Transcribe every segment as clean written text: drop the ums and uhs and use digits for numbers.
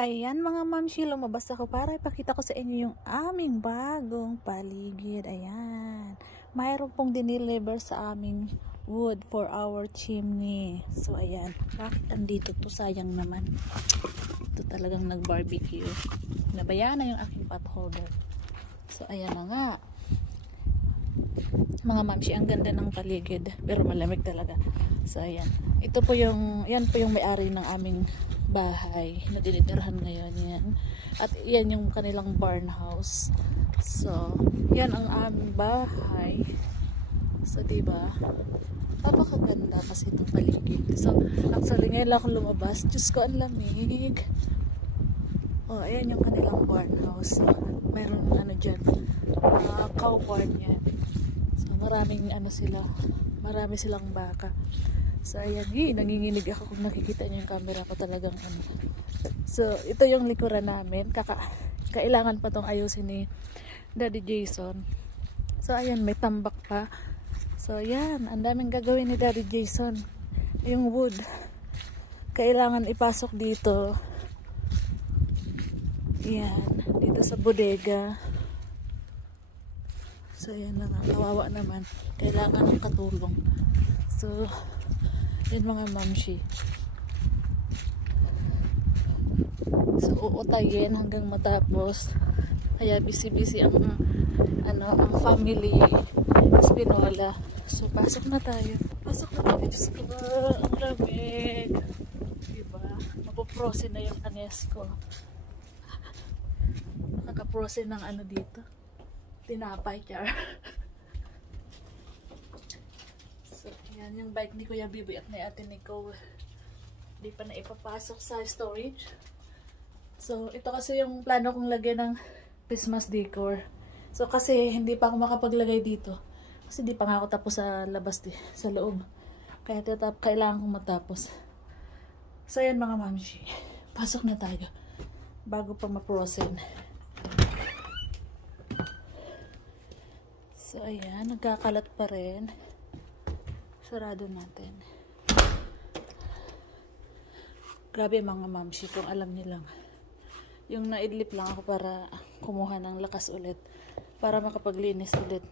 Ayan mga mamshi, lumabas ako para ipakita ko sa inyo yung aming bagong paligid. Ayan. Mayroon pong dineliver sa aming wood for our chimney. So ayan. Bakit andito to? Sayang naman. Ito talagang nag-barbecue. Nabayaan na yung aking pot holder. So ayan na nga. Mga mamshi, ang ganda ng paligid. Pero malamig talaga. So ayan. Ito po yung, yan po yung may-ari ng aming bahay na dinitirahan ngayon. Yan. At yan yung kanilang barn house. So yan ang aming bahay. So diba, napakaganda kasi itong paligid. So actually ngayon lang ako lumabas. Diyos ko, ang lamig. Oh, ayan yung kanilang barn house. So, mayroon ano dyan, cow barn yan. So maraming ano sila, marami silang baka. So ayan, nanginginig ako kung nakikita niyo yung camera ko, talagang ano. So ito yung likuran namin. Kailangan pa tong ayusin ni Daddy Jason. So ayan, may tambak pa. So ayan, ang daming gagawin ni Daddy Jason. Yung wood, kailangan ipasok dito. Ayan, dito sa bodega. So ayan na nga, kawawa naman. Kailangan ng katulong. So yun mga mamshi. So uutayin hanggang matapos. Kaya busy-busy ang ang family Espinola. So pasok na tayo. Pasok na tayo. Diyos ko ba, ang lamig. Diba? Mapoprosin na yung anes ko. Nakakaprosin ng ano dito. Tinapay, char. So, yan yung bike ni Kuya Biboy at ni Ate Nicole. Di pa na ipapasok sa storage. So, ito kasi yung plano kong lagyan ng Christmas decor. So, kasi hindi pa ako makapaglagay dito. Kasi di pa nga ako tapos sa labas, sa loob. Kaya kailangan kong matapos. So, yan mga mamshi. Pasok na tayo. Bago pa ma-frozen. So, ayan. Nagkakalat pa rin. Sarado natin. Grabe mga mamshi, kung alam niyo lang. Yung naidlip lang ako para kumuha ng lakas ulit. Para makapaglinis ulit.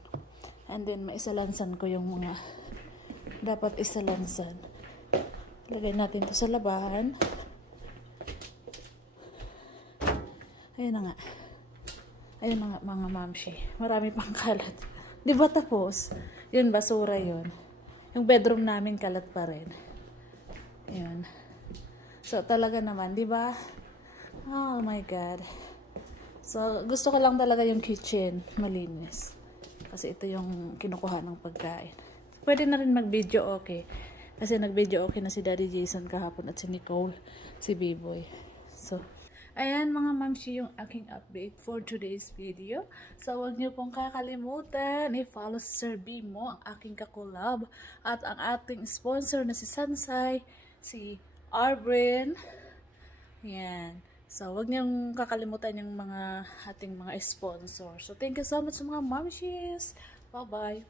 And then maisalansan ko yung mga dapat isalansan. Lagay natin to sa labahan. Ayun na nga. Ayun na nga mga mamshi. Marami pang kalat. Di ba tapos? Yun, basura yun. Yung bedroom namin kalat pa rin. Ayun. So talaga naman, di ba? Oh my God. So gusto ko lang talaga yung kitchen malinis. Kasi ito yung kinukuha ng pagkain. Pwede na rin mag-video okay. Kasi nag-video okay na si Daddy Jason kahapon at si Nicole, si B-Boy. So ayan mga mamshi yung aking update for today's video. So huwag niyo pong kakalimutan i-follow si Sir Bimo, ang aking kakulab, at ang ating sponsor na si Sansay, si Arbrin. Yan. So huwag niyong kakalimutan yung mga ating mga sponsor. So thank you so much mga mamshis. Bye bye.